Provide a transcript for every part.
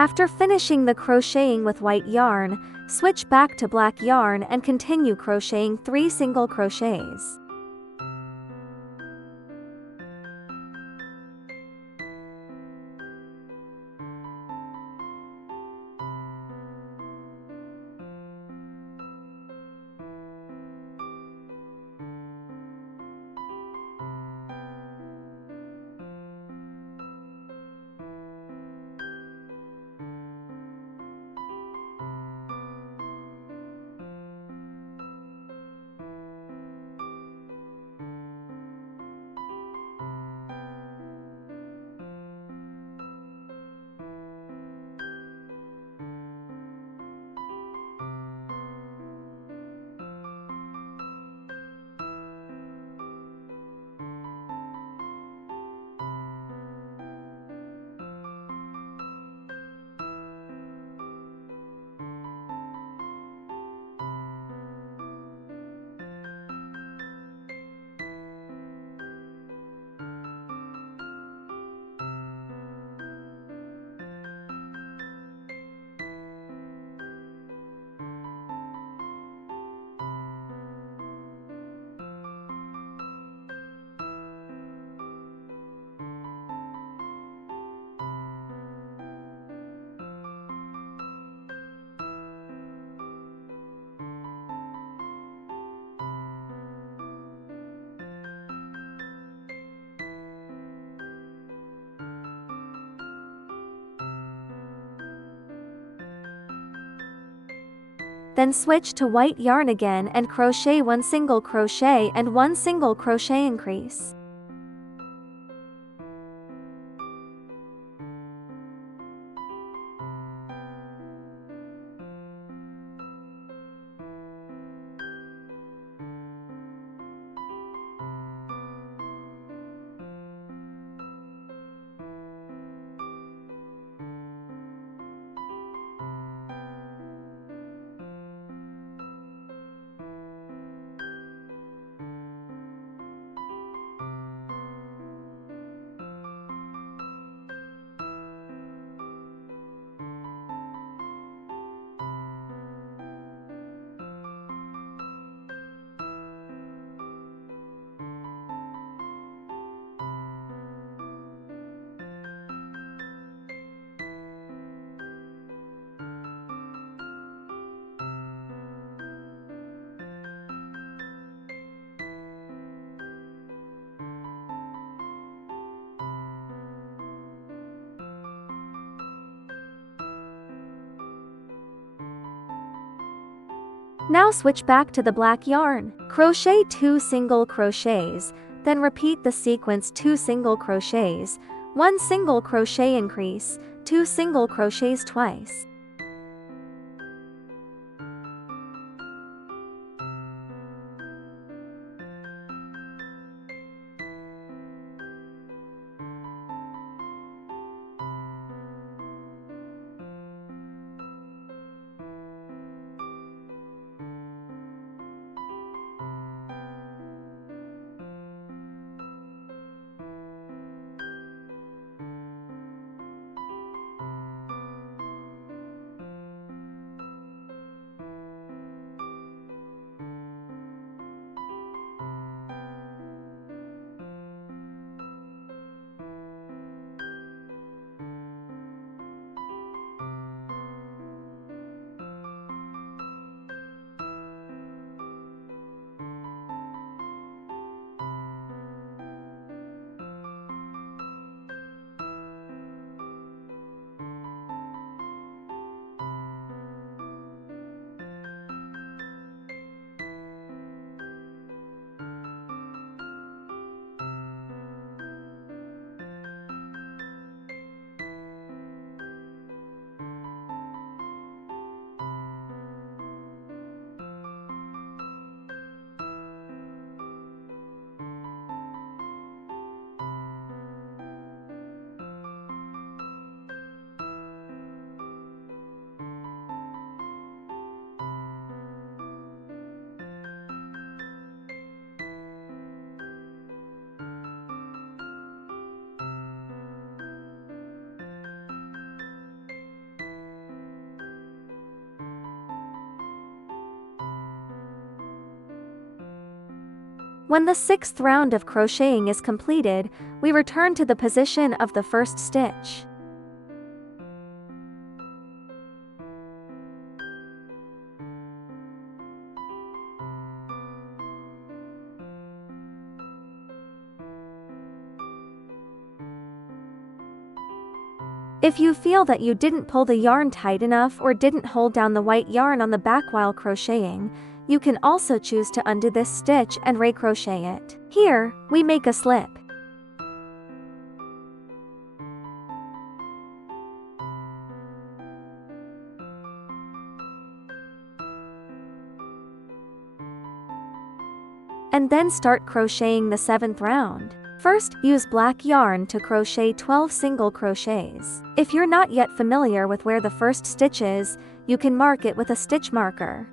After finishing the crocheting with white yarn, switch back to black yarn and continue crocheting 3 single crochets. Then switch to white yarn again and crochet 1 single crochet and 1 single crochet increase. Now switch back to the black yarn. Crochet 2 single crochets, then repeat the sequence 2 single crochets, 1 single crochet increase, 2 single crochets twice. When the 6th round of crocheting is completed, we return to the position of the first stitch. If you feel that you didn't pull the yarn tight enough or didn't hold down the white yarn on the back while crocheting, you can also choose to undo this stitch and recrochet it. Here, we make a slip. And then start crocheting the 7th round. First, use black yarn to crochet 12 single crochets. If you're not yet familiar with where the first stitch is, you can mark it with a stitch marker.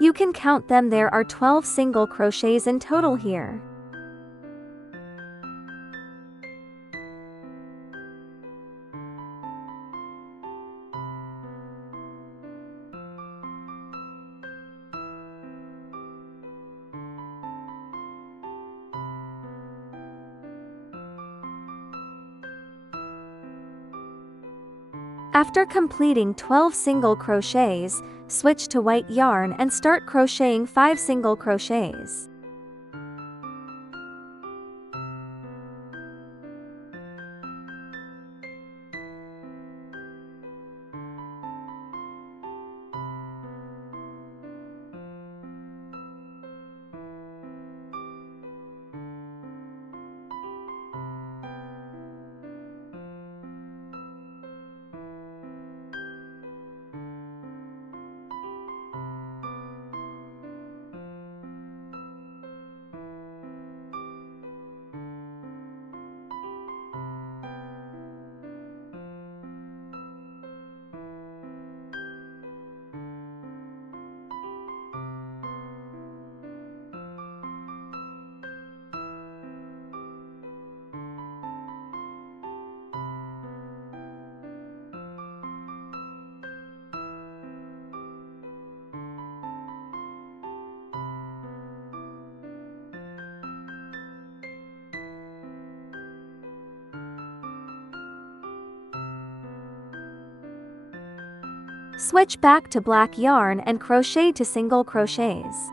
You can count them, there are 12 single crochets in total here. After completing 12 single crochets, switch to white yarn and start crocheting 5 single crochets. Switch back to black yarn and crochet to single crochets.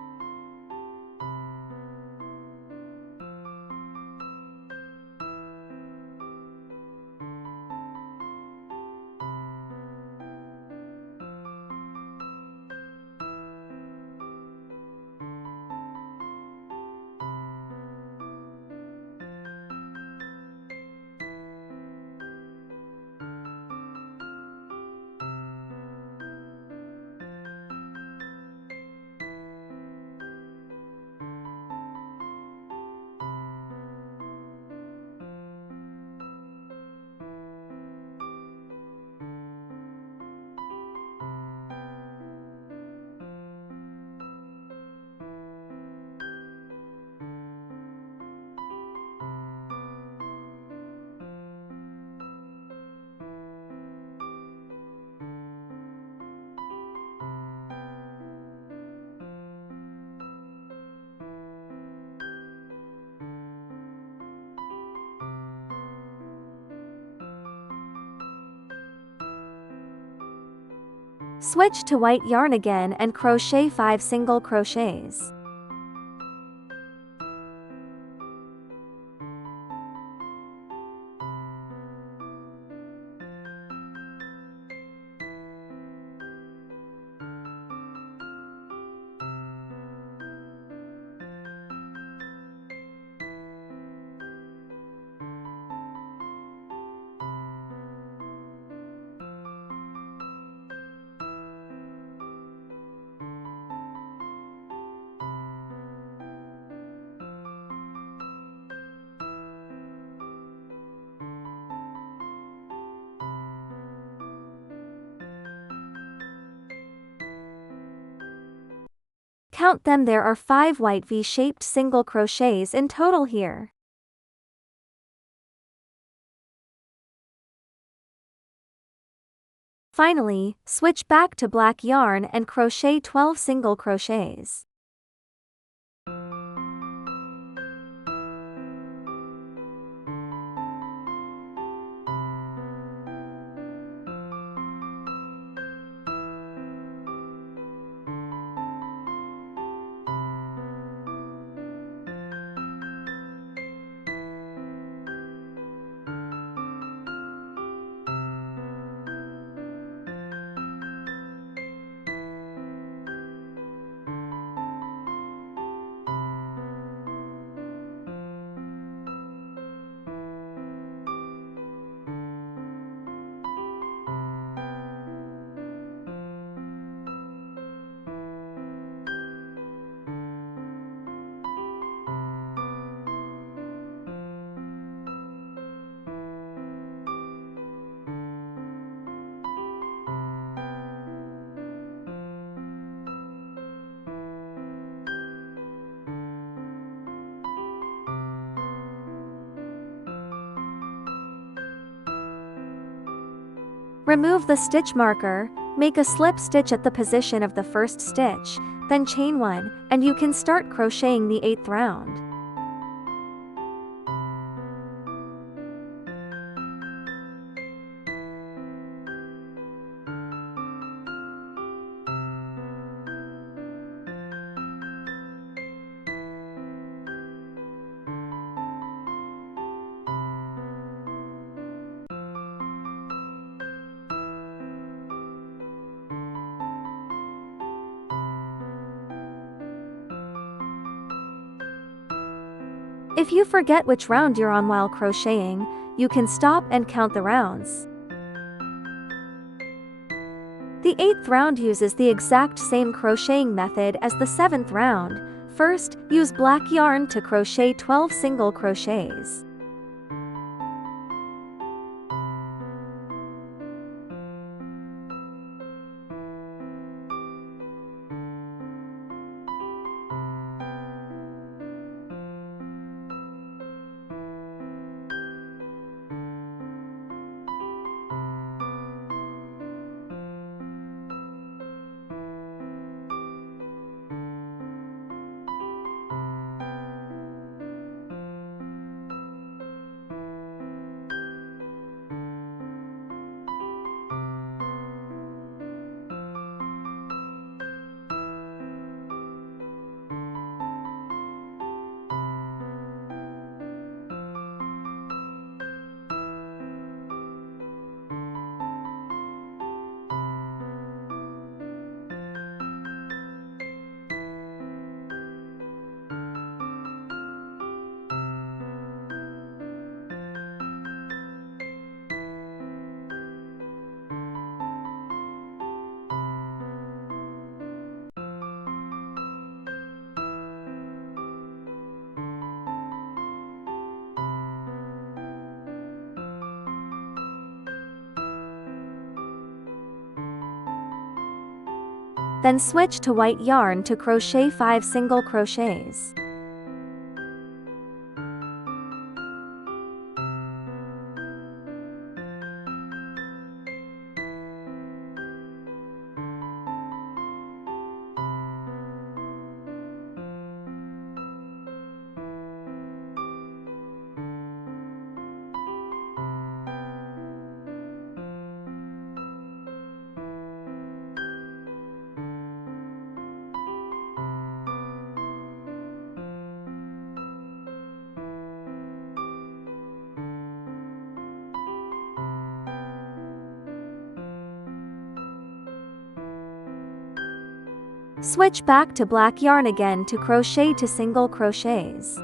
Switch to white yarn again and crochet 5 single crochets. Count them, there are 5 white V-shaped single crochets in total here. Finally, switch back to black yarn and crochet 12 single crochets. Remove the stitch marker, make a slip stitch at the position of the first stitch, then chain 1, and you can start crocheting the 8th round. If you forget which round you're on while crocheting, you can stop and count the rounds. The 8th round uses the exact same crocheting method as the 7th round. First, use black yarn to crochet 12 single crochets. Then switch to white yarn to crochet 5 single crochets. Switch back to black yarn again to crochet 2 single crochets.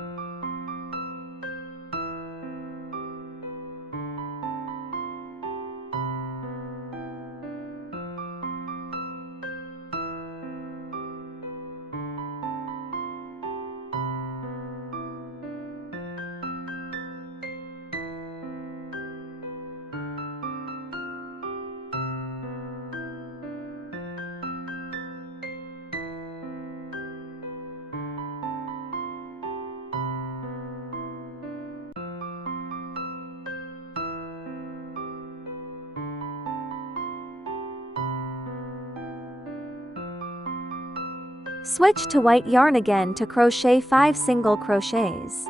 Switch to white yarn again to crochet 5 single crochets.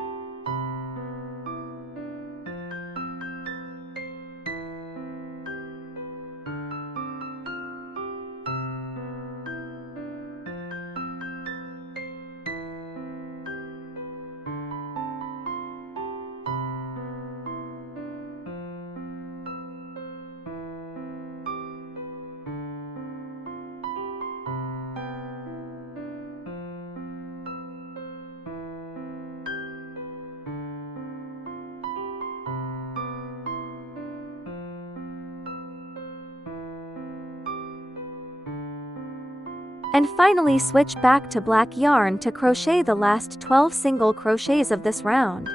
And finally switch back to black yarn to crochet the last 12 single crochets of this round.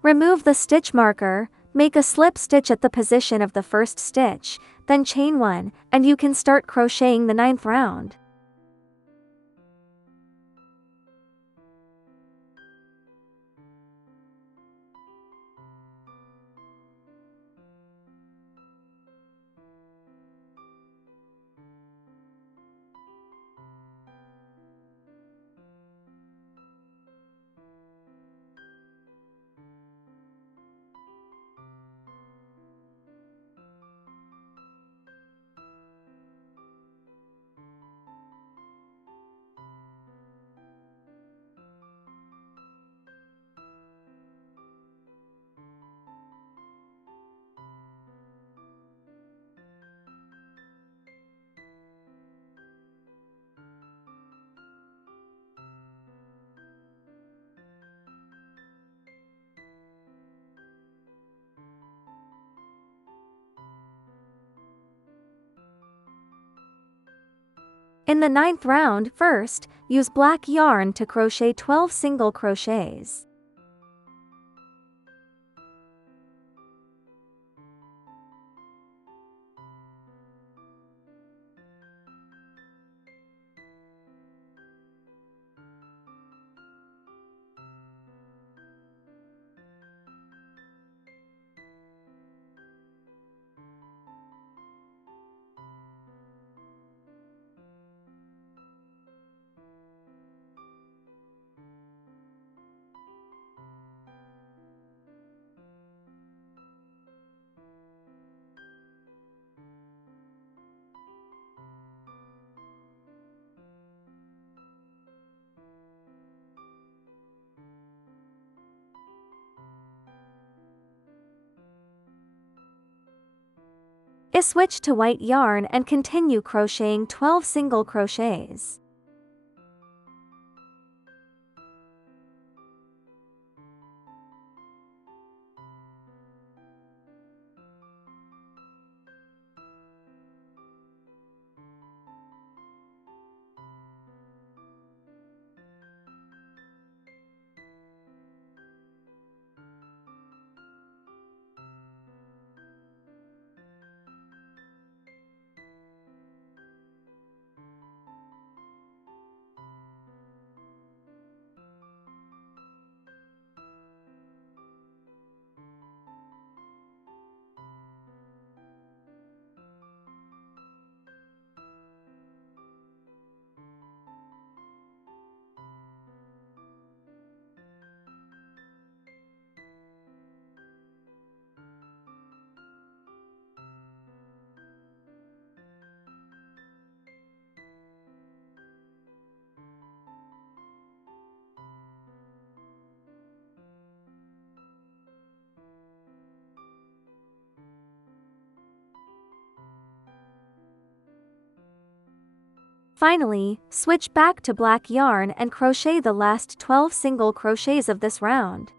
Remove the stitch marker, make a slip stitch at the position of the first stitch, then chain 1, and you can start crocheting the 9th round. In the 9th round, first, use black yarn to crochet 12 single crochets. Switch to white yarn and continue crocheting 12 single crochets. Finally, switch back to black yarn and crochet the last 12 single crochets of this round.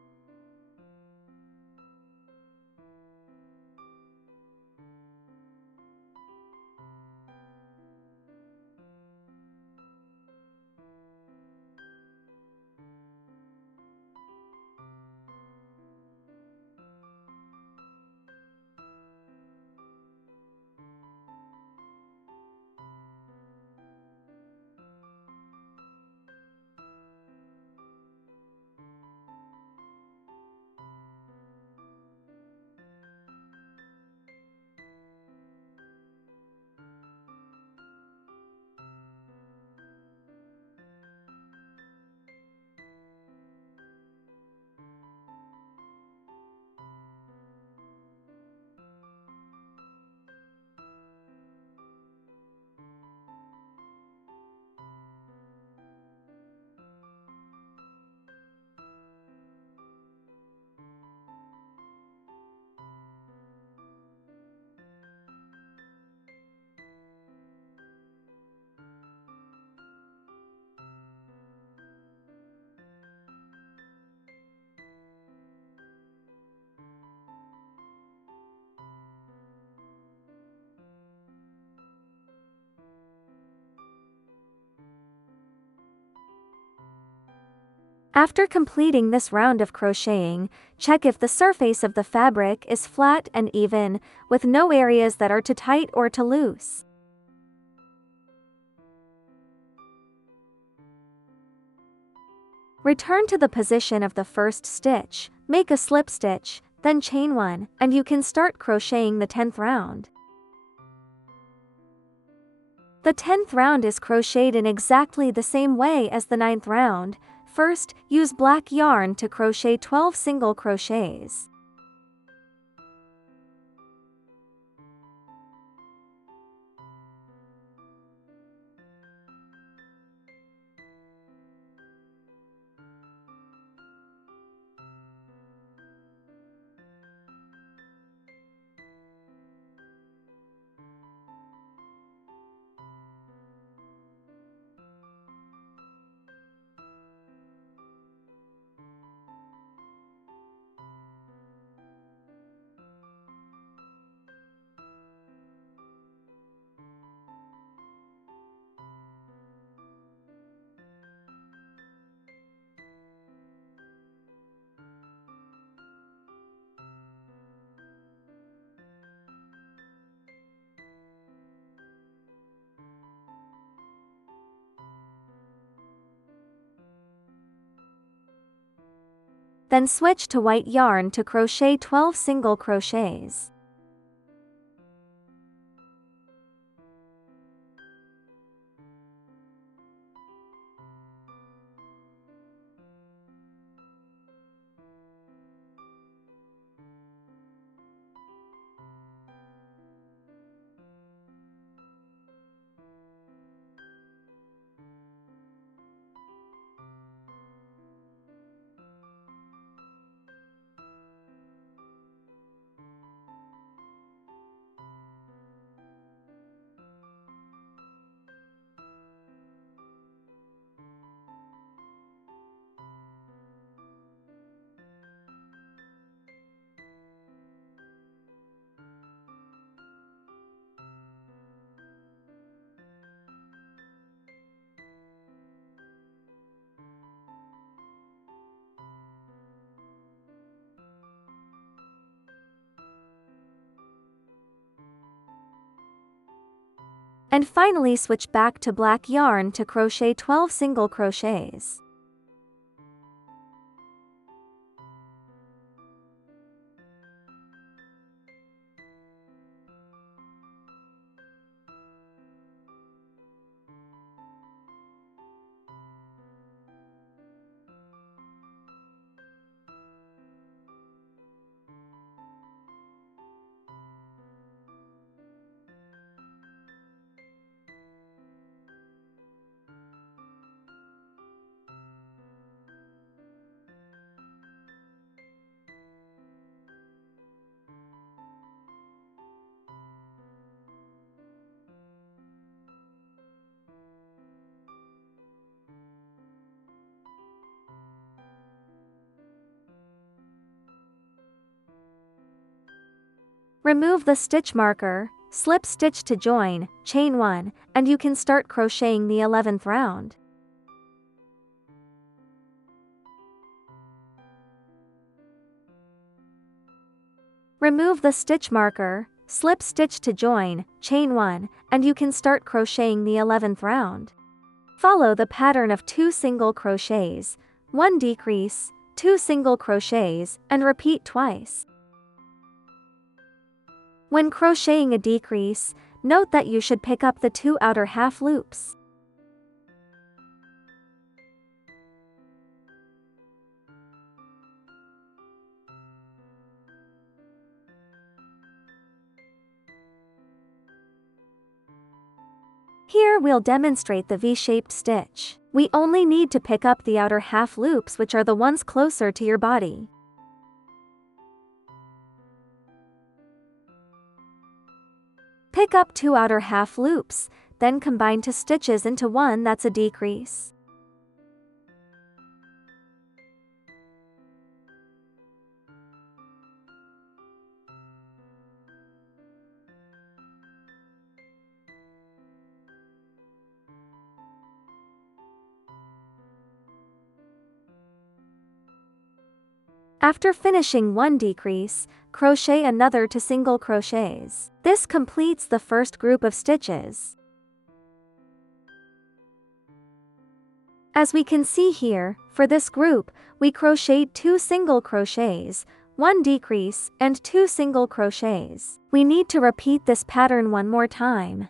After completing this round of crocheting, check if the surface of the fabric is flat and even, with no areas that are too tight or too loose. Return to the position of the first stitch, make a slip stitch, then chain 1, and you can start crocheting the 10th round. The 10th round is crocheted in exactly the same way as the 9th round. First, use black yarn to crochet 12 single crochets. Then switch to white yarn to crochet 12 single crochets. And finally switch back to black yarn to crochet 12 single crochets. Remove the stitch marker, slip stitch to join, chain 1, and you can start crocheting the 11th round. Remove the stitch marker, slip stitch to join, chain 1, and you can start crocheting the 11th round. Follow the pattern of 2 single crochets, 1 decrease, 2 single crochets, and repeat twice. When crocheting a decrease, note that you should pick up the 2 outer half loops. Here we'll demonstrate the V-shaped stitch. We only need to pick up the outer half loops, which are the ones closer to your body. Pick up 2 outer half loops, then combine 2 stitches into one that's a decrease. After finishing 1 decrease, crochet another 2 single crochets. This completes the first group of stitches. As we can see here, for this group, we crocheted 2 single crochets, 1 decrease, and 2 single crochets. We need to repeat this pattern one more time.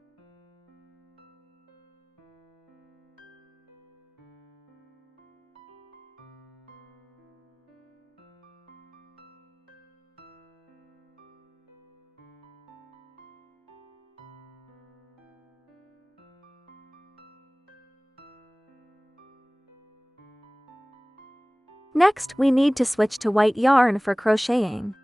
Next, we need to switch to white yarn for crocheting.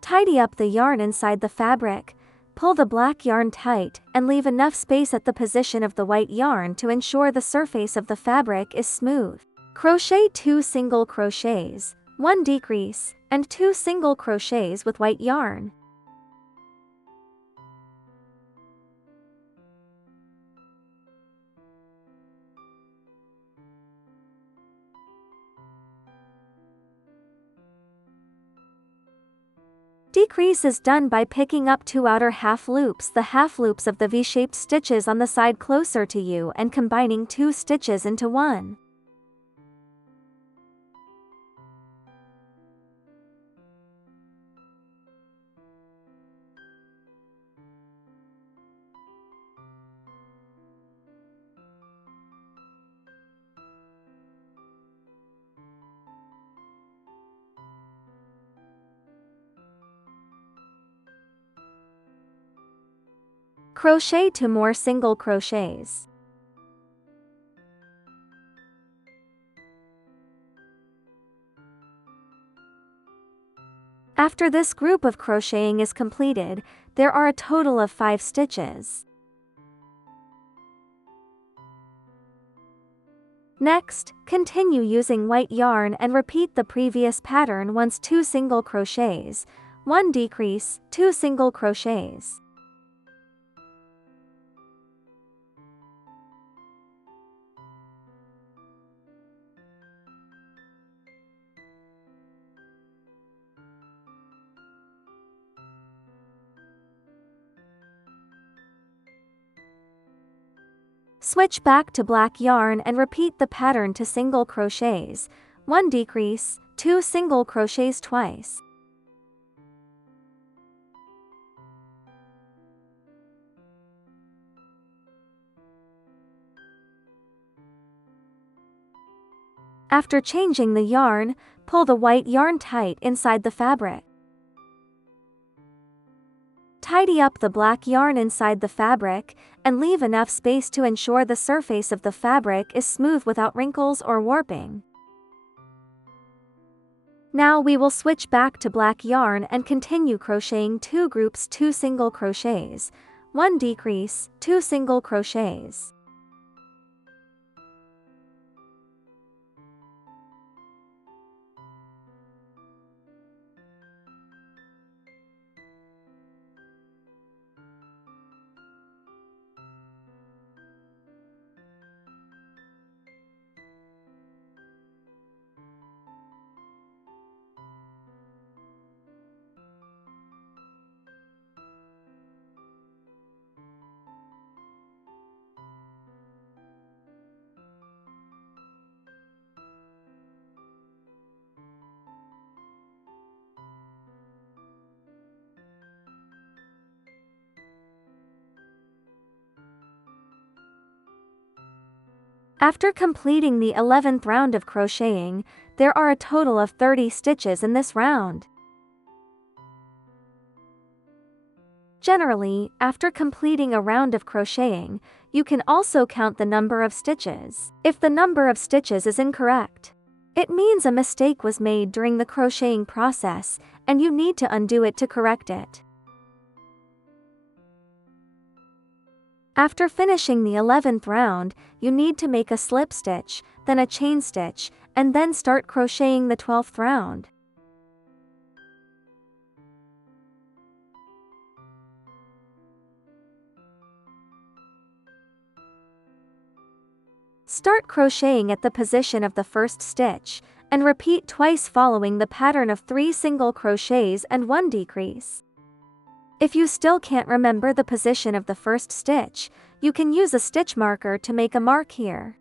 Tidy up the yarn inside the fabric, pull the black yarn tight, and leave enough space at the position of the white yarn to ensure the surface of the fabric is smooth. Crochet 2 single crochets, 1 decrease, and 2 single crochets with white yarn. Decrease is done by picking up 2 outer half loops, the half loops of the V-shaped stitches on the side closer to you, and combining 2 stitches into one. Crochet 2 more single crochets. After this group of crocheting is completed, there are a total of 5 stitches. Next, continue using white yarn and repeat the previous pattern once 2 single crochets, 1 decrease, 2 single crochets. Switch back to black yarn and repeat the pattern to single crochets, 1 decrease, 2 single crochets twice. After changing the yarn, pull the white yarn tight inside the fabric. Tidy up the black yarn inside the fabric, and leave enough space to ensure the surface of the fabric is smooth without wrinkles or warping. Now we will switch back to black yarn and continue crocheting 2 groups 2 single crochets, 1 decrease, 2 single crochets. After completing the 11th round of crocheting, there are a total of 30 stitches in this round. Generally, after completing a round of crocheting, you can also count the number of stitches. If the number of stitches is incorrect, it means a mistake was made during the crocheting process, and you need to undo it to correct it. After finishing the 11th round, you need to make a slip stitch, then a chain stitch, and then start crocheting the 12th round. Start crocheting at the position of the first stitch, and repeat twice following the pattern of 3 single crochets and 1 decrease. If you still can't remember the position of the first stitch, you can use a stitch marker to make a mark here.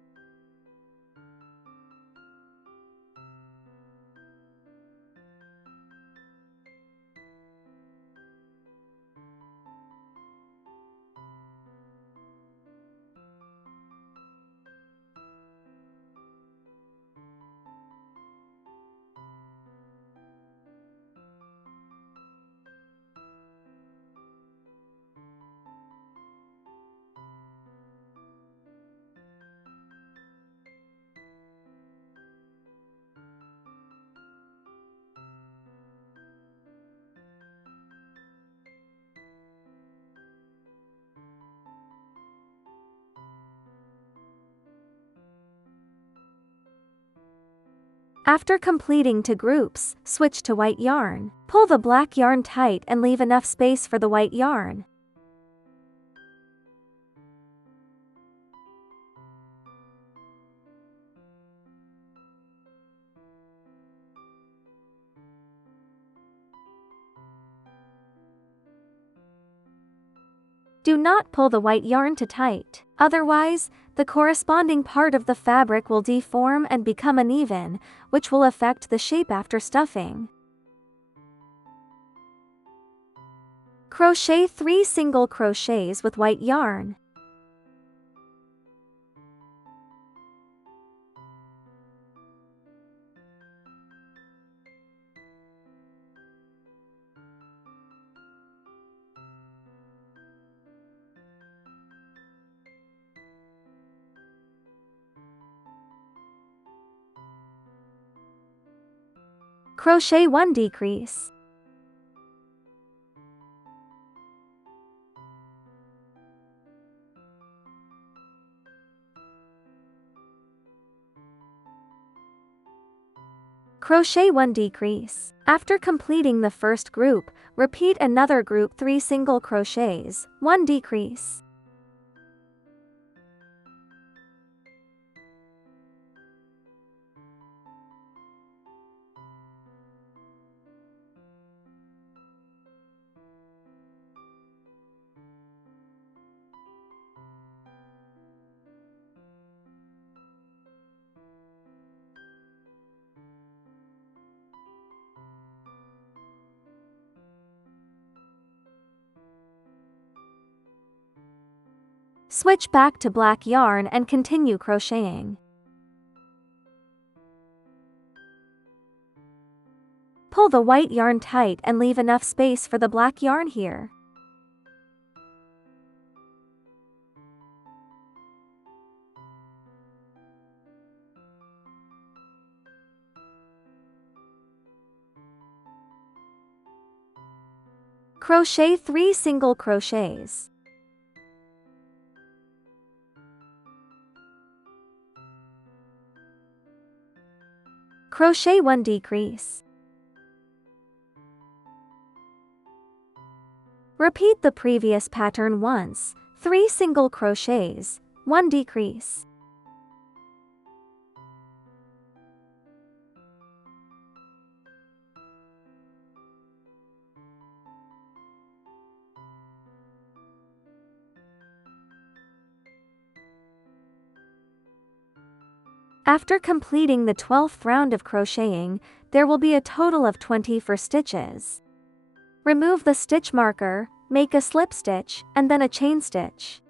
After completing 2 groups, switch to white yarn. Pull the black yarn tight and leave enough space for the white yarn. Do not pull the white yarn too tight, otherwise, the corresponding part of the fabric will deform and become uneven, which will affect the shape after stuffing. Crochet 3 single crochets with white yarn. Crochet 1 decrease. Crochet 1 decrease. After completing the first group, repeat another group 3 single crochets, 1 decrease. Switch back to black yarn and continue crocheting. Pull the white yarn tight and leave enough space for the black yarn here. Crochet 3 single crochets. Crochet 1 decrease. Repeat the previous pattern once, 3 single crochets, 1 decrease. After completing the 12th round of crocheting, there will be a total of 24 stitches. Remove the stitch marker, make a slip stitch, and then a chain stitch.